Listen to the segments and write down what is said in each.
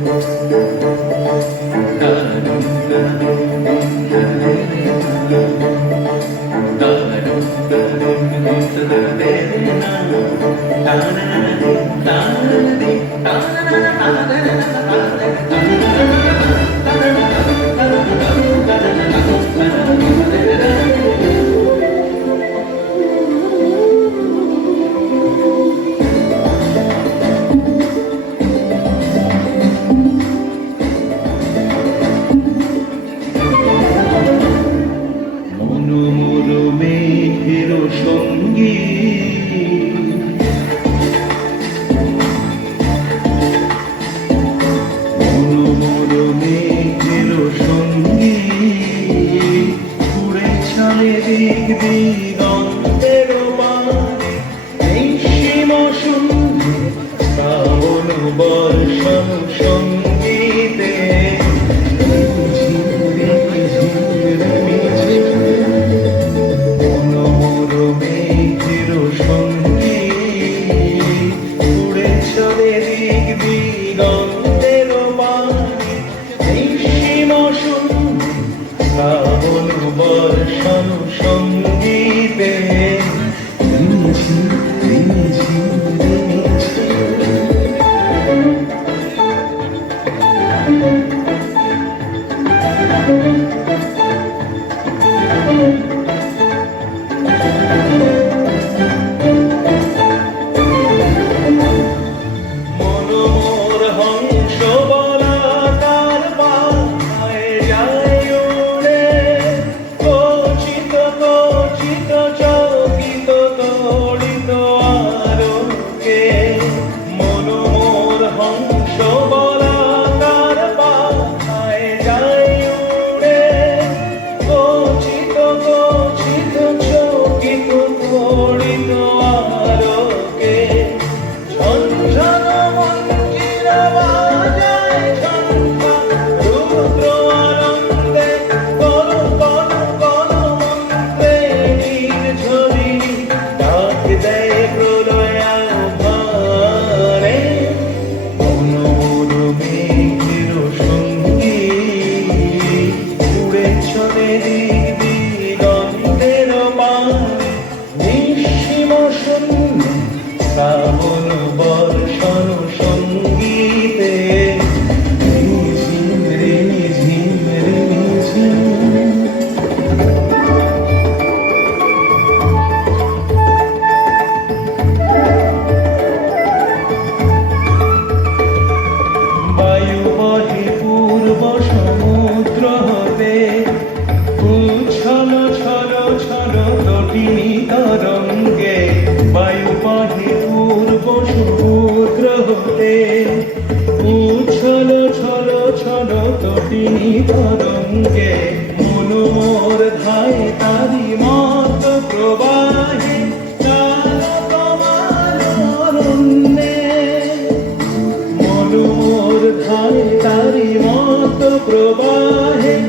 da da da da দিগন্তের এই সীমা সন্ধে শ্রাবণ বর্ষণ সঙ্গী मेरी তরঙ্গে বায়ু পাঠে পূর্ব সমুদ্র উচ্ছল, ছল ছল তটিনী তরঙ্গে মনোমর ধায় তারি মত প্রবাহে মনোমর ধায় তারি মত প্রবাহে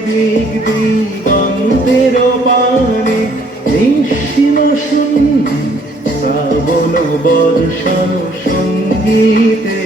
দিক দিগন্তের পানে নিঃসীম শুনি শ্রাবণ বর্ষণ সঙ্গীতে